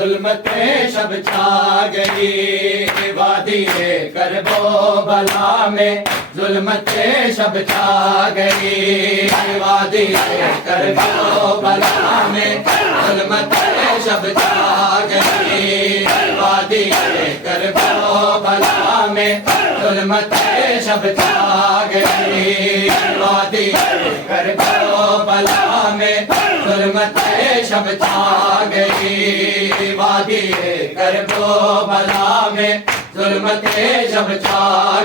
जुल्मते शब छा गई वादी करबो बला में जुल्मते शब छा गई वादी करबो बला में जुल्मते शब छा गई वादी करबो बला में जुल्मते शब छा गई वादी करबो बला में जुल्मते शब छा गई वादी करबो बला में जुल्मते शब छा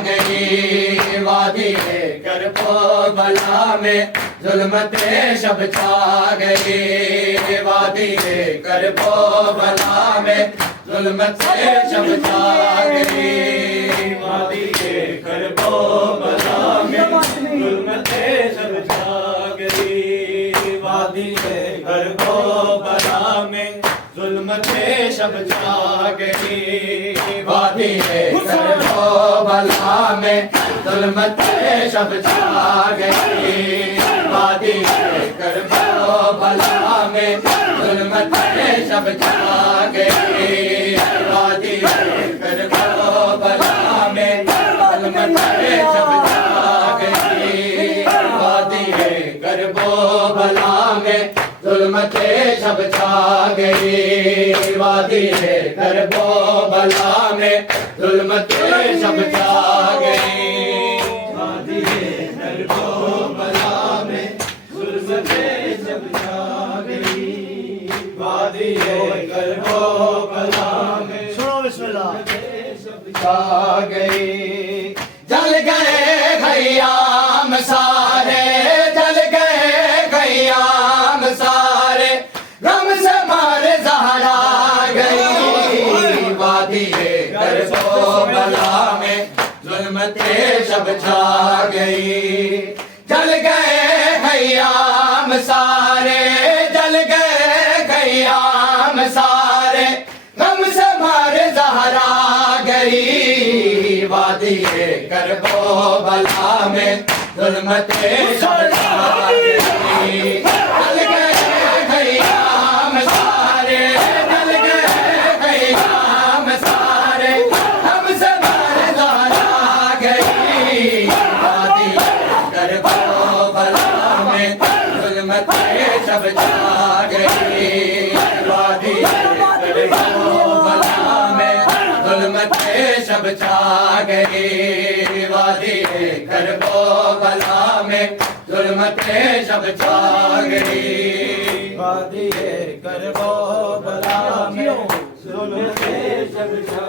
गई वादी करबो बला में जुल्मते शब छा गई वादी करबो बला में जुल्मते शब छा गई वादी करबो बला में जुल्मते शब छा गई वादी करबो बला में जुल्मते शब छा गई वादी करबो बला में जुल्मते शब छा गई वादी करबो बला में जुल्मते शब छा गई वादी करबो बला में जुल्मते शब छा गई वादी करबो बला में जुल्मते शब छा गई वादी करबो बला में जुल्मते शब छा गई वादी करबो बला में जुल्मते शब छा गई वादी करबो बला में सुनो बिस्मिल्लाह शब छा गई जल गए खयाम सारे जल गए खयाम सारे गम से मारे जहरा गई वादी करबो बला में जुल्मते शब छा गई जल गए खयाम सारे जल गए खयाम सारे गम से मारे जहरा गई वादी करबो बला में जुल्मते शब छा गई जल गए खयाम सारे जल गए खयाम सारे हम से मारे जहरा गई वादी करबो बला में जुल्मते शब छा गई वादी करबो बला में जुल्मते शब छा गई वादी करबो बला में जुल्मते शब छा गई वादी करबो बला में जुल्मते शब छा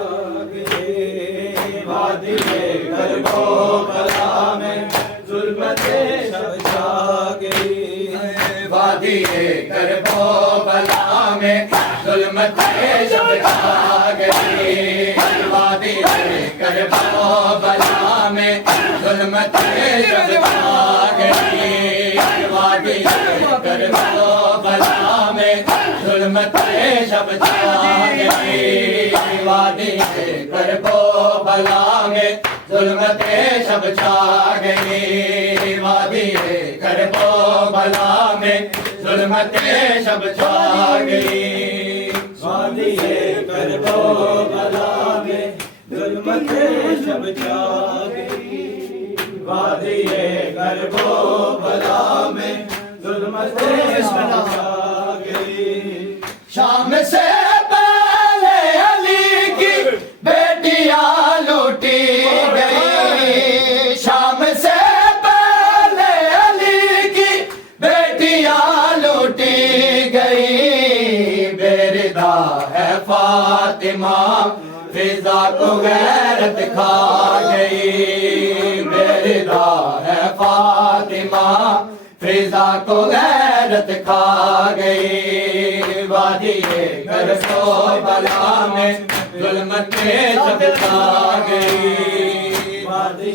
गई वादी करबो बला में जुल्मते शब छा गई वादी करबो बला में जुल्मते शब छा गई वादी करबो बला में जुल्मते शब छा गई वादी करबो बला में जुल्मते शब छा गई वादी करबो बला में जुल्मते शब छा गई वादी करबो बला में जुल्मते शब छा गई वादी करबो बला में जुल्मते शब छा गई वादी करबो बला में जुल्मत छा गई। शाम से पहले अली की बेटियां लूटी गई, शाम से पहले अली की बेटियां लूटी गई। बेरिदा है फातिमा फिजा को गैरत खा गई, बेरिदा है फातिमा फिजा को गैरत खा गई। वादी करबो बला में जुल्मत सब छा गई, वादी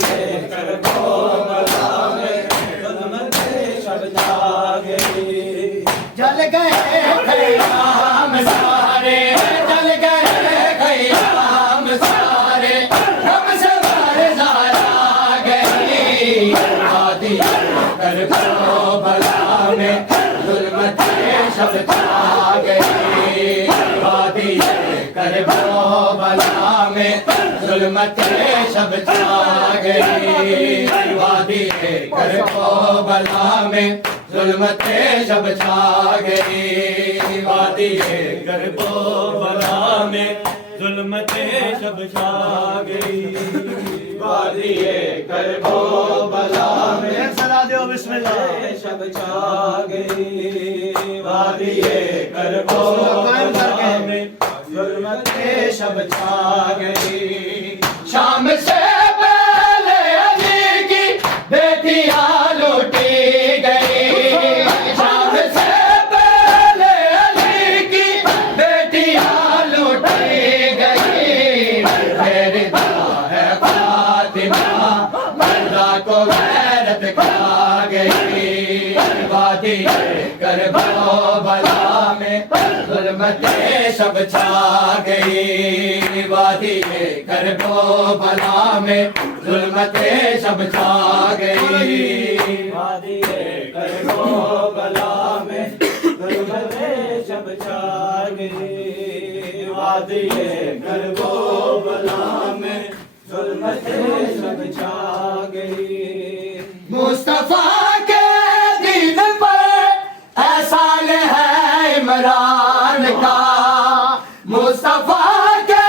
करबो बला में जुल्मत सब छा गई। जल गए खयाम सारे, जल गए खयाम सारे, हम सब ज़ारा गई। वादी करबो बला में जुल्मत सब छा गई, वादी करबो बला में जुल्मत सब छा गई। वादी करबो बला में जुल्मत सब छा गई, वादी करबो बला में जुल्मत सब छा गई। वादी करबो बला में सला दो बिस्मिल्लाह सब छा गई। वादी करबो बला में जुल्मत सब छा गई। शाम से पहले अली की बेटियां लूटी गई, शाम से पहले अली की बेटियां लूटी गई। बेरिदा है फातिमा मर्दा को गैरत खा गई। वादी करबो बला में जुल्मत सब छा गई, वादी करबो बला में जुल्मत सब छा गई। वादी करबो बला में जुल्मत सब छा गई, वादी करबो बला में जुल्मत सब छा गई। मुस्तफा के दीन पर एहसान है इमरान का, मुस्तफा के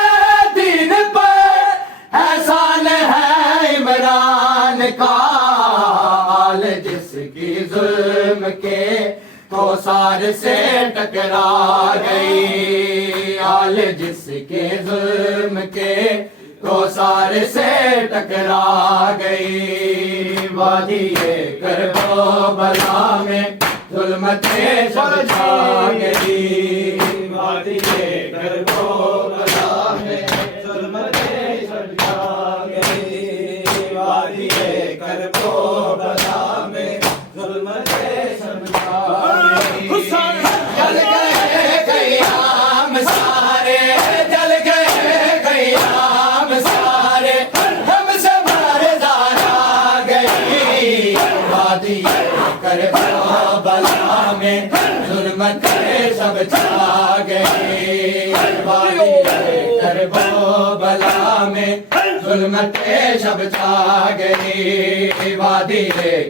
दीन पर एहसान है इमरान का। आल जिसकी जुल्म के कोसार से टकरा गई, आल जिसके जुल्म के कोसार से टकरा गई। वादी करबो बला में जुल्मत सब छा गई, वादी करबो बला में जुल्मत सब छा गई। वादी करबो बला में जुल्मत सब छा गई। जल गए खयाम सारे, जल गए खयाम सारे, हम सब ज़ारा गई। वादी करबो बला में जुल्मत सब छा गई, वादी करबो बला में जुल्मत सब छा गई। वादी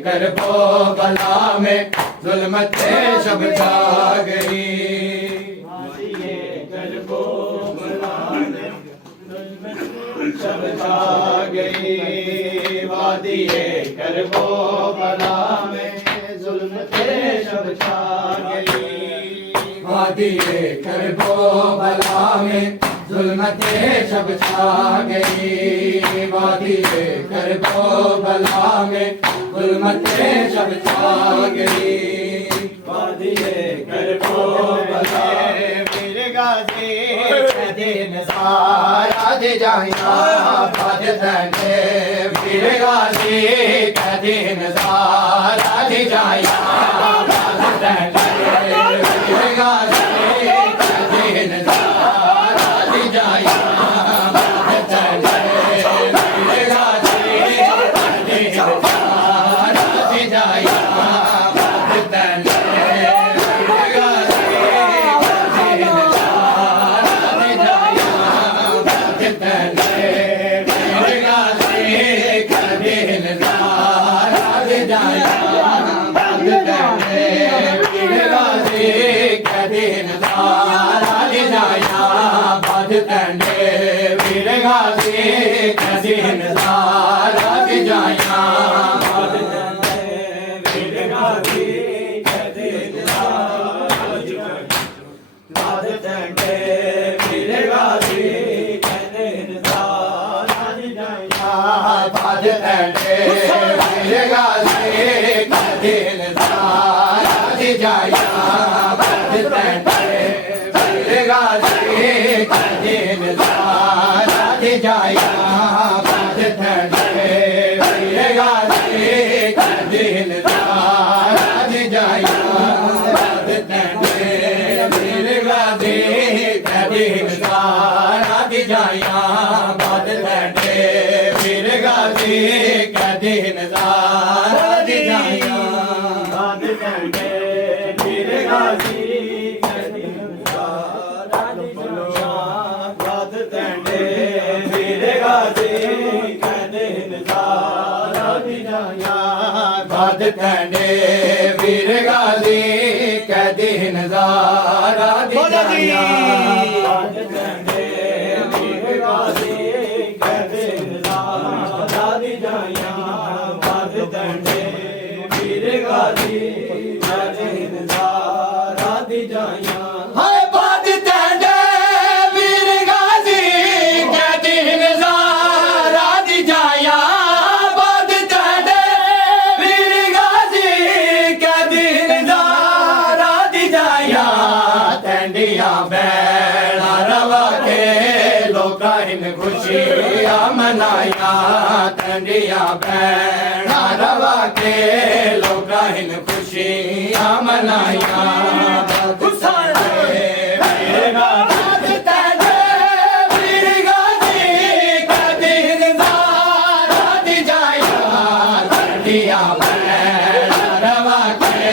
करबो बला में जुल्मत सब छा गई, वादी करबो बला में जुल्मत सब छा गई। वादी करबो बला में जुल्मत सब छा गई, वादी करबो बला में जुल्मत सब छा गई। वादी करबो बला में जुल्मत सब छा गई। वादी करबो बला मेरे गाजी दिन सारा दे जाया बाद दंडे, मेरे गाजी दिन सारा दे जाया बाद दंडे, मेरे गाजी दिन सारा दे जाया बाद दंडे, मेरे गाजी दिन सारा दे जाया बाद दंडे, मेरे गाजी दिन सारा दे जाया बाद दंडे, मेरे गाजी दिन सारा बात कहने वीर गाजी कहते नजारा दे जाया बात कहने वीर गाजी कहते नजारा दे जाया बात कहने वीर गाजी कहते बात कहने वीर गाजी कहते नजारा दे जाया बात कहने वीर गाजी कहते नजारा दे जाया बात कहने वीर गाजी कहते नजारा दे जाया बात कहने वीर गाजी कहते नजारा दे जाया बात कहने वीर गाजी कहते नजारा दे जाया बात कहने वीर गाजी कहते नजारा दे जाया बात कहने वीर गाजी कहते नजारा दे जाया बात कहने वीर गाजी कहते नजारा दे जाया बात कहने वीर गाजी कहते नजारा दे जाया बात कहने वीर गाजी कहते नजारा दे जाया बात कहने वीर गाजी कहते नजारा दे जाया हाय बात कहने वीर गाजी कहते नजारा दे जाया बात कहने वीर गाजी कहते नजारा दे जाया टंडियां बैला रवा के लोकां इन खुशियां मनाया टंडियां बैला रवा के लोकां इन खुशियां मनाया वीर गाजी कहते वीर गाजी कहते नजारा दे जाया टंडियां बैला रवा के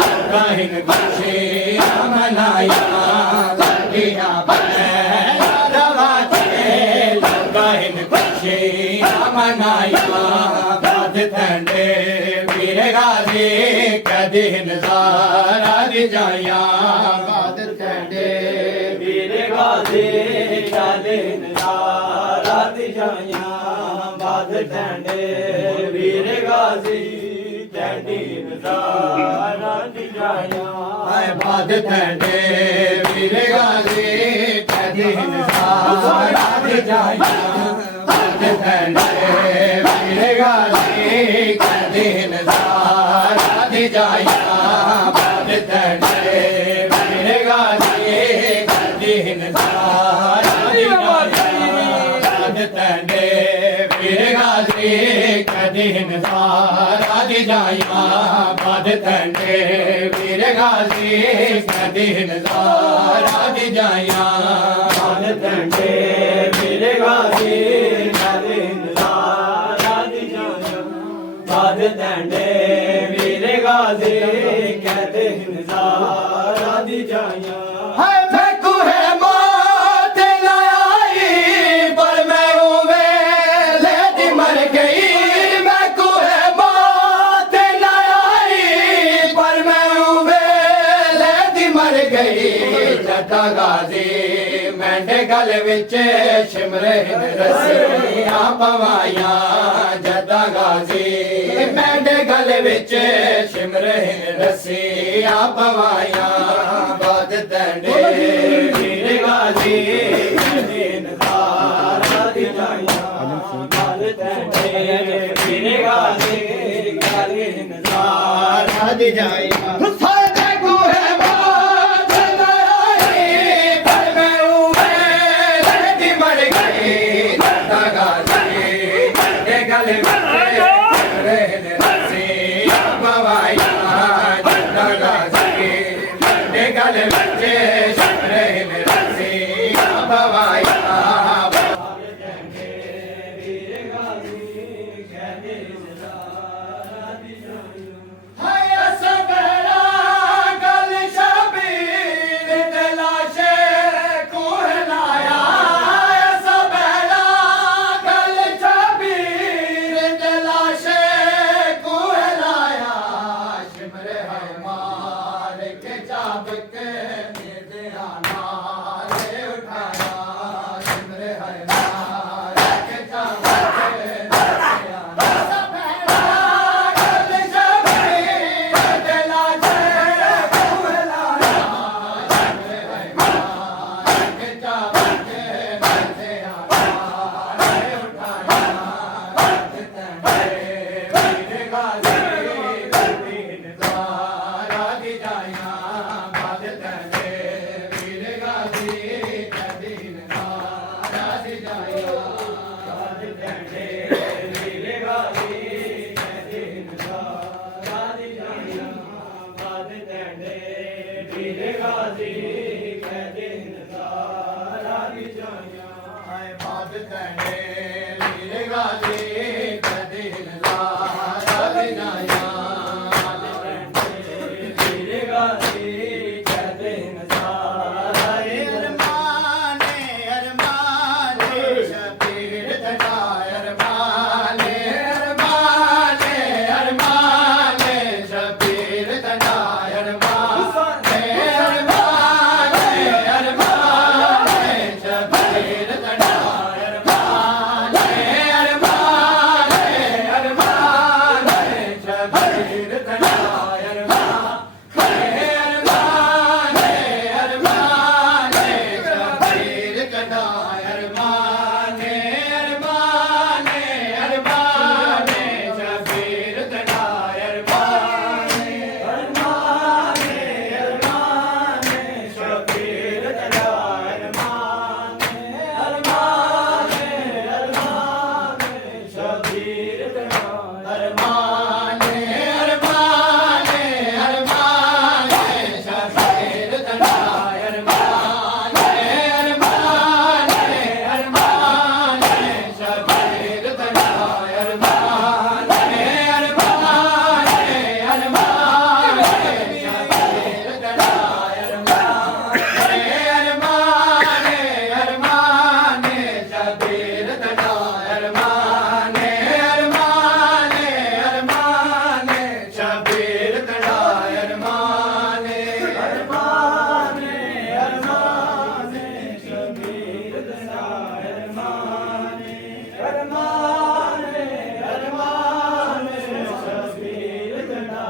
लोकां इन खुशियां मनाया टंडियां बैला रवा के लोकां इन खुशियां मनाया बात कहने वीर गाजी कहते नजारा दे जाया बात कहने वीर गाजी कहते नजारा दे जाया बात कहने वीर गाजी कहते नजारा दे जाया बात कहने वीर गाजी कहते नजारा दे जाया बात कहने वीर गाजी कहते नजारा दे जाया बात कहने वीर गाजी कहते नजारा दे जाया बात कहने वीर गाजी कहते नजारा दे जाया बात कहने वीर गाजी कहते नजारा दे जाया बात कहने वीर गाजी कहते नजारा दे जाया बात कहने वीर गाजी कहते नजारा दे जाया हाय मैं कुहे मौत न आई पर मैं वेले दी मर गई मैं कुहे मौत न आई पर मैं वेले दी मर गई जटा गाजी मैंने गल विच शिमरे रसियां पवाया जटा गाजी मैंने गल विच शिमरे रसियां पवाया बात कहने वीर गाजी कहते नजारा दे जाया बात कहने वीर गाजी कहते नजारा दे जाया गाजी के दिन सारा जाया बात कहने वीर गाजी के दिन सारा जाया वीर गाजी के दिन सारा अरमाने अरमाने शबीर तड़ा अरमाने अरमाने अरमाने शबीर तड़ा अरमाने अरमाने अरमाने शबीर तड़ा अरमाने अरमाने अरमाने शबीर तड़ा अरमाने अरमाने अरमाने शबीर तड़ा अरमाने अरमाने अरमाने शबीर तड़ा अरमाने अरमाने अरमाने शबीर तड़ा अरमाने अरमाने अरमाने शबीर तड़ा अरमाने अरमाने अरमाने शबीर तड़ा अरमाने अरमाने अरमाने शबीर तड़ा अरमाने अरमाने अरमाने शबीर तड़ा अरमाने अरमाने अरमाने शबीर तड़ा अरमाने अरमाने अरमाने शबीर तड़ा अरमाने अरमाने अरमाने शबीर तड़ा अरमाने अरमाने अरमाने शबीर तड़ा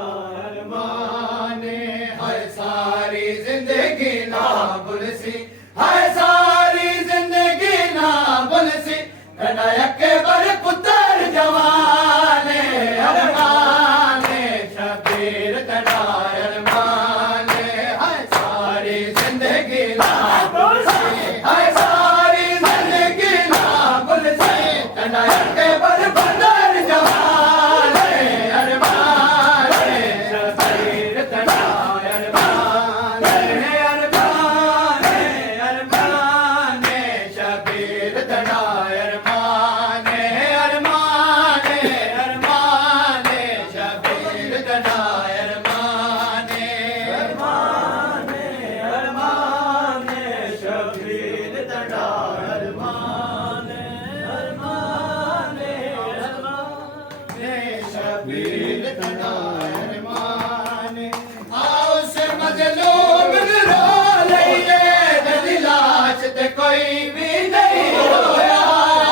अरमाने हाय सारी जिंदगी ना बुलसी हाय सारी जिंदगी ना बुलसी कनायक के बर पुत्र जवाने अरमाने शबीर तड़ा अरमाने हाय सारी जिंदगी ना बुलसी हाय सारी जिंदगी ना बुलसी कनायक के बर पुत्र जवाने अरमाने शबीर तड़ा अरमाने अरमाने अरमाने शबीर तड़ा अरमाने अरमाने अरमाने शबीर तड़ा अरमाने अरमाने अरमाने शबीर तड़ा अरमाने अरमाने अरमाने शबीर तड़ा अरमाने आओ से मजलूम रो लइए जदी लाश ते कोई भी नहीं रोया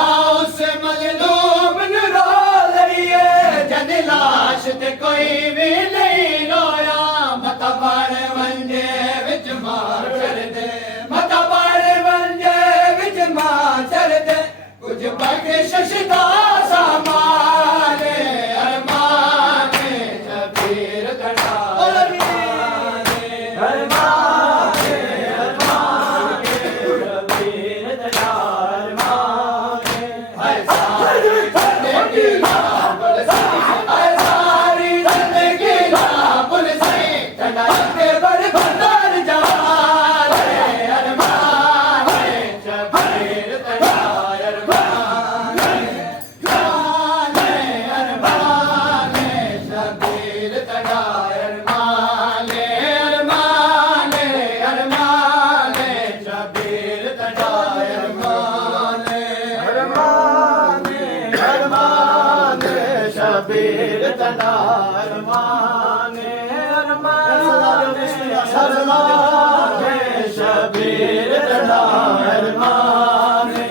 आओ से मजलूम रो लइए जदी लाश ते कोई भी नहीं रोया मता बाण वंजे विच मार कर दे मता बाण वंजे विच मार कर दे कुछ बाकी शशदा सामाने अरमाने शबीर तड़ा अरमाने अरमाने अरमाने शबीर तड़ा अरमाने हाय सारी जिंदगी ना बुलसी हाय सारी जिंदगी ना बुलसी कनायक के बर भंडार जवाने अरमाने शबीर तड़ा अरमाने अरमाने शबीर तड़ा अरमाने अरमाने अरमाने शबीर तड़ा अरमाने अरमाने अरमाने शबीर तड़ा अरमाने अरमाने अरमाने शबीर तड़ा अरमाने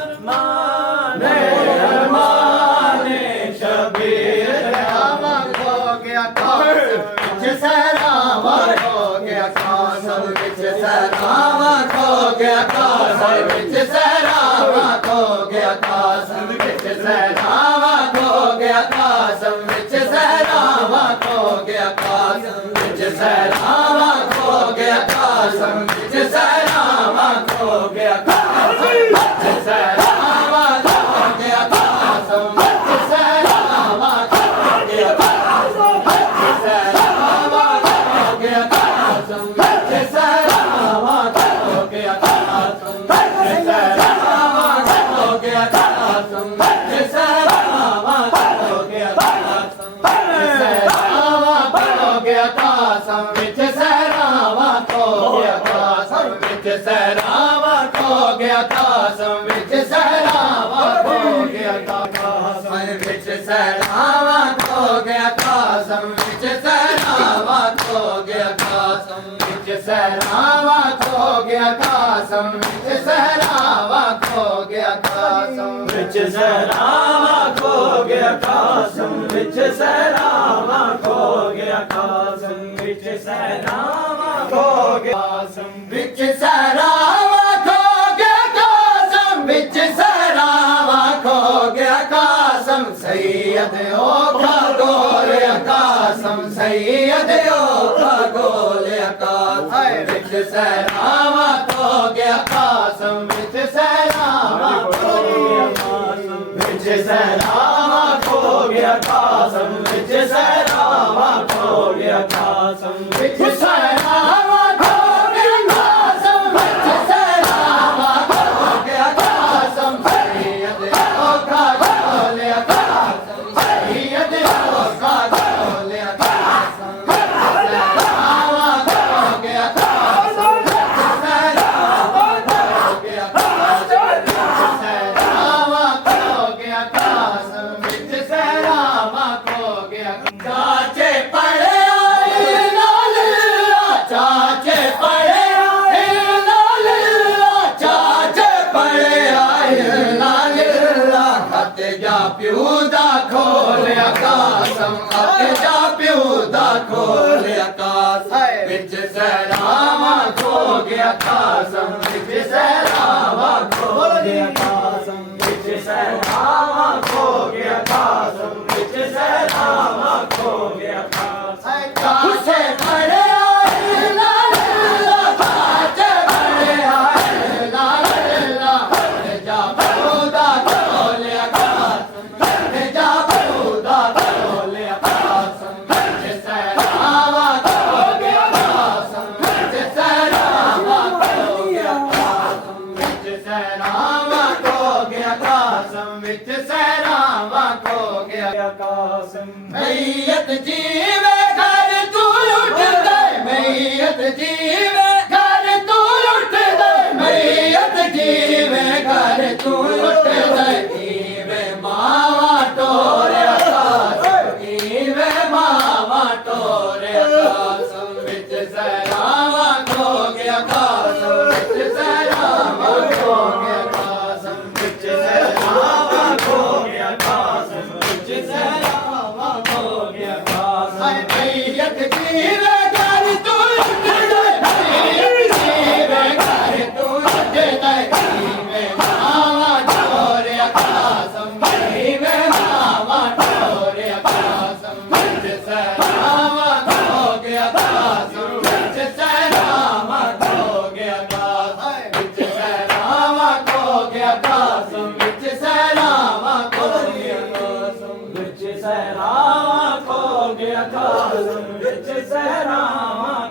अरमाने अरमाने शबीर तड़ा खो गया सहरावा खो गया कासम विच सहरावा खो गया कासम विच सहरावा खो गया कासम विच सहरावा खो गया कासम विच सहरावा खो गया कासम विच सहरावा खो गया कासम विच सहरावा खो गया कासम विच सहरावा खो गया कासम विच सहरावा खो गया कासम विच सहरावा खो गया कासम विच ਗਿਆ ਕਾਸਮ ਵਿੱਚ ਸਹਿਰਾਵਾਂ ਖੋ ਗਿਆ ਕਾਸਮ ਵਿੱਚ ਸਹਿਰਾਵਾਂ ਖੋ ਗਿਆ ਕਾਸਮ ਵਿੱਚ ਸਹਿਰਾਵਾਂ ਖੋ ਗਿਆ ਕਾਸਮ ਵਿੱਚ ਸਹਿਰਾਵਾਂ ਖੋ ਗਿਆ ਕਾਸਮ ਵਿੱਚ ਸਹਿਰਾਵਾਂ ਖੋ ਗਿਆ ਕਾਸਮ ਵਿੱਚ ਸਹਿਰਾਵਾਂ ਖੋ ਗਿਆ ਕਾਸਮ ਵਿੱਚ ਸਹਿਰਾਵਾਂ ਖੋ ਗਿਆ ਕਾਸਮ ਵਿੱਚ ਸਹਿਰਾਵਾਂ ਖੋ ਗਿਆ ਕਾਸਮ ਵਿੱਚ ਸਹਿਰਾਵਾਂ ਖੋ ਗਿਆ ਕਾਸਮ ਵਿੱਚ ਸਹਿਰਾਵਾਂ ਖੋ ਗਿਆ ਕਾਸਮ ਵਿੱਚ ਸਹਿਰਾਵਾਂ ਖੋ ਗਿਆ ਕਾਸਮ ਵਿੱਚ ਸਹਿਰਾਵਾਂ ਖੋ ਗਿਆ ਕਾਸਮ ਸੈਯਦ ਔਖਾ ਗੋਲਿਆ ਕਾਸਮ ਸੈਯਦ ਔਖਾ ਗੋਲਿਆ ਕਾਸਮ ਵਿੱਚ ਸਹਿਰਾਵਾਂ ਖੋ ਗਿਆ ਕਾਸਮ ਵਿੱਚ ਸਹਿਰਾਵਾਂ ਖੋ ਗਿਆ ਕਾਸਮ ਵਿੱਚ ਸਹਿਰਾਵਾਂ ਖੋ ਗਿਆ ਕਾਸਮ ਵਿੱਚ ਸਹਿਰਾਵਾਂ ਖੋ ਗਿਆ ਕਾਸਮ ਵਿੱਚ ਸਹਿਰਾਵਾਂ ਖੋ ਗਿਆ ਕਾਸਮ ਵਿੱਚ ਸਹਿਰਾਵਾਂ ਖੋ ਗਿਆ ਕਾਸਮ ਸੈਯਦ ਔਖਾ ਗੋਲਿਆ ਕਾਸਮ ਸੈਯਦ ਔਖਾ ਗੋਲਿਆ ਕਾਸਮ ਵਿੱਚ ਸਹਿਰਾਵਾਂ ਖੋ ਗਿਆ ਕਾਸਮ ਵਿੱਚ ਸਹਿਰਾਵਾਂ ਖੋ ਗਿਆ ਕਾਸਮ ਵਿੱਚ ਸਹਿਰਾਵਾਂ ਖੋ ਗਿਆ ਕਾਸਮ ਵਿੱਚ ਸਹਿਰਾਵਾਂ ਖੋ ਗਿਆ ਚਾਚੇ ਪੜਿਆ ਨਾਲ ਚਾਚੇ ਪੜਿਆ ਨਾਲ ਚਾਚੇ ਪੜਿਆ ਨਾਲ ਹੱਥ ਜਾ ਪਿਓ ਦਾ ਖੋਲਿਆ ਕਾਸਮ ਹੱਥ ਜਾ ਪਿਓ ਦਾ ਖੋਲਿਆ ਕਾਸਮ ਵਿੱਚ ਸਹਿਰਾਵਾਂ ਖੋ ਗਿਆ ਕਾਸਮ ਵਿੱਚ ਸਹਿਰਾਵਾਂ ਖੋ ਗਿਆ ਕਾਸਮ ਵਿੱਚ ਸਹਿਰਾਵਾਂ ਖੋ ਗਿਆ ਕਾਸਮ ਵਿੱਚ ਸਹਿਰਾਵਾਂ ਖੋ ਗਿਆ ਕਾਸਮ ਚਾਚੇ ਪੜਿਆ ਨਾਲ ਚਾਚੇ ਪੜਿਆ ਨਾਲ ਹੱਥ ਜਾ ਪਿਓ ਦਾ ਖੋਲਿਆ ਕਾਸਮ ਹੱਥ ਜਾ ਪਿਓ ਦਾ ਖੋਲਿਆ ਕਾਸਮ ਵਿੱਚ ਸਹਿਰਾਵਾਂ ਖੋ ਗਿਆ ਕਾਸਮ ਵਿੱਚ ਸਹਿਰਾਵਾਂ ਖੋ ਗਿਆ ਕਾਸਮ ਵਿੱਚ ਸਹਿਰਾਵਾਂ ਖੋ ਗਿਆ ਕਾਸਮ ਵਿੱਚ ਸਹਿਰਾਵਾਂ ਖੋ ਗਿਆ ਕਾਸਮ ਮਈਤ ਜੀਵੇ ਘਰ ਤੂੰ ਲੁੱਟਦਾ ਮਈਤ ਜੀਵੇ ਘਰ ਤੂੰ ਲੁੱਟਦਾ ਮਈਤ ਜੀਵੇ ਘਰ ਤੂੰ ਲੁੱਟਦਾ ਈਵੇ ਮਾਵਾ ਟੋਰਿਆ ਕਾਸਮ ਈਵੇ ਮਾਵਾ ਟੋਰਿਆ ਕਾਸਮ ਵਿੱਚ ਸਹਿਰਾਵਾਂ ਖੋ ਗਿਆ ਕਾਸਮ ਵਿੱਚ ਸਹਿਰਾਵਾਂ ਖੋ ਗਿਆ ਕਾਸਮ ਵਿੱਚ ਸਹਿਰਾਵਾਂ ਖੋ ਗਿਆ ਕਾਸਮ ਵਿੱਚ ਸਹਿਰਾਵਾਂ ਖੋ ਗਿਆ ਕਾਸਮ ਮਈਤ ਜੀਵੇ ਘਰ ਤੂੰ ਲੁੱਟਦਾ ਮਈਤ ਜੀਵੇ ਘਰ ਤੂੰ ਲੁੱਟਦਾ ਈਵੇ ਮਾਵਾ ਟੋਰਿਆ ਕਾਸਮ ਈਵੇ ਮਾਵਾ ਟੋਰਿਆ ਕਾਸਮ ਵਿੱਚ ਸਹਿਰਾਵਾਂ ਖੋ ਗਿਆ ਕਾਸਮ ਵਿੱਚ ਸਹਿਰਾਵਾਂ ਖੋ ਗਿਆ ਕਾਸਮ ਵਿੱਚ ਸਹਿਰਾਵਾਂ ਖੋ ਗਿਆ ਕਾਸਮ ਵਿੱਚ ਸਹਿਰਾਵਾਂ ਖੋ ਗਿਆ ਕਾਸਮ ਵਿੱਚ ਸਹਿਰਾਵਾਂ ਖੋ ਗਿਆ ਕਾਸਮ ਵਿੱਚ ਸਹਿਰਾਵਾਂ ਖੋ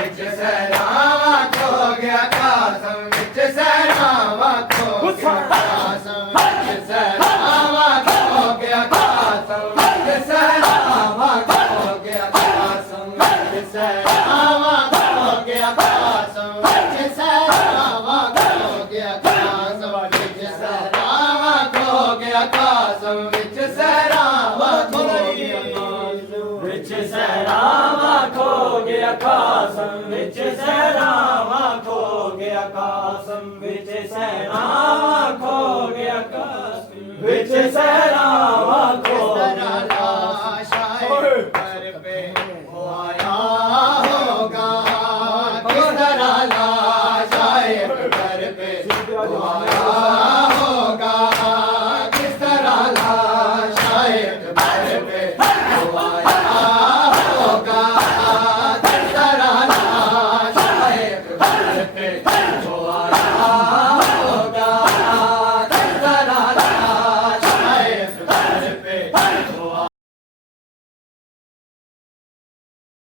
ਵਿੱਚ ਸਹਿਰਾਵਾਂ ਖੋ ਗਿਆ ਕਾਸਮ ਵਿੱਚ ਸਹਿਰਾਵਾਂ ਖੋ ਗਿਆ ਕਾਸਮ ਵਿੱਚ ਸਹਿਰਾਵਾਂ ਖੋ ਗਿਆ ਕਾਸਮ ਵਿੱਚ ਸਹਿਰਾਵਾਂ ਖੋ ਗਿਆ ਕਾਸਮ ਵਿੱਚ ਸਹਿਰਾਵਾਂ ਖੋ ਗਿਆ ਕਾਸਮ ਵਿੱਚ ਸਹਿਰਾਵਾਂ ਖੋ ਗਿਆ ਕਾਸਮ ਵਿੱਚ ਸਹਿਰਾਵਾਂ ਖੋ ਗਿਆ ਕਾਸਮ ਵਿੱਚ ਸਹਿਰਾਵਾਂ ਖੋ ਗਿਆ ਵਿੱਚ ਸਹਿਰਾਵਾਂ ਖੋ ਗਿਆ ਕਾਸਮ ਵਿੱਚ ਸਹਿਰਾਵਾਂ ਖੋ ਗਿਆ ਕਾਸਮ ਵਿੱਚ ਸਹਿਰਾਵਾਂ ਖੋ ਗਿਆ ਕਾਸਮ ਵਿੱਚ ਸਹਿਰਾਵਾਂ ਖੋ ਗਿਆ घर पे वो आया होगा किस तरह लाश आए घर पे वो आया होगा किस तरह लाश आए घर पे वो आया होगा किस तरह लाश आए घर पे वो आया